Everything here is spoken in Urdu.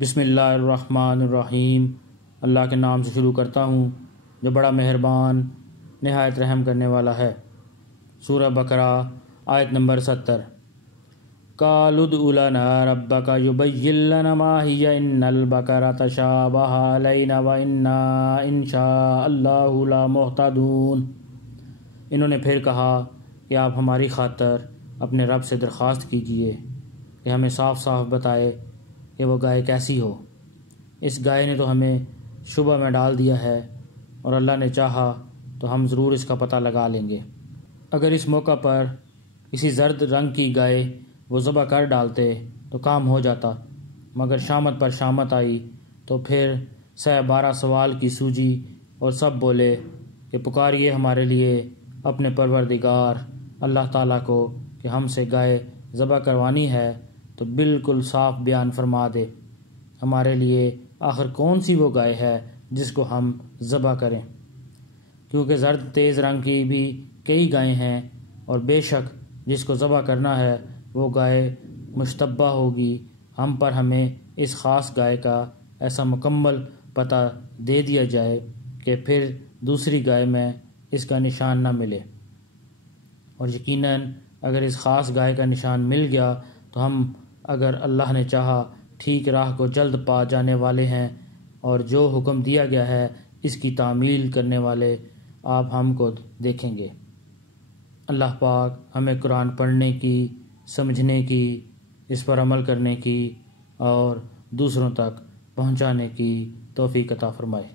بسم اللہ الرحمن الرحیم۔ اللہ کے نام سے شروع کرتا ہوں جو بڑا مہربان نہایت رحم کرنے والا ہے۔ سورہ بقرہ آیت نمبر 70۔ قَالُوا ادْعُ لَنَا رَبَّكَ يُبَيِّن لَّنَا مَا هِيَ إِنَّ الْبَقَرَةَ تَشَابَهَ عَلَيْنَا وَإِنَّا إِن شَاءَ اللَّهُ لَمُهْتَدُونَ۔ انہوں نے پھر کہا کہ آپ ہماری خاطر اپنے رب سے درخواست کیجئے کہ ہمیں صاف صاف بتائے کہ وہ گائے کیسی ہو۔ اس گائے نے تو ہمیں شبہ میں ڈال دیا ہے، اور اللہ نے چاہا تو ہم ضرور اس کا پتہ لگا لیں گے۔ اگر اس موقع پر کسی زرد رنگ کی گائے وہ ذبح کر ڈالتے تو کام ہو جاتا، مگر شامت پر شامت آئی تو پھر 12 سوال کی سوجی اور سب بولے کہ پکاریے ہمارے لیے اپنے پروردگار اللہ تعالیٰ کو کہ ہم سے گائے ذبح کروانی ہے تو بالکل صاف بیان فرما دے ہمارے لیے آخر کون سی وہ گائے ہے جس کو ہم ذبح کریں، کیونکہ زرد تیز رنگ کی بھی کئی گائیں ہیں، اور بے شک جس کو ذبح کرنا ہے وہ گائے مشتبہ ہوگی۔ ہم پر ہمیں اس خاص گائے کا ایسا مکمل پتہ دے دیا جائے کہ پھر دوسری گائے میں اس کا نشان نہ ملے، اور یقیناً اگر اس خاص گائے کا نشان مل گیا تو ہم اگر اللہ نے چاہا ٹھیک راہ کو جلد پا جانے والے ہیں، اور جو حکم دیا گیا ہے اس کی تعمیل کرنے والے آپ ہم کو دیکھیں گے۔ اللہ پاک ہمیں قرآن پڑھنے کی، سمجھنے کی، اس پر عمل کرنے کی اور دوسروں تک پہنچانے کی توفیق عطا فرمائے۔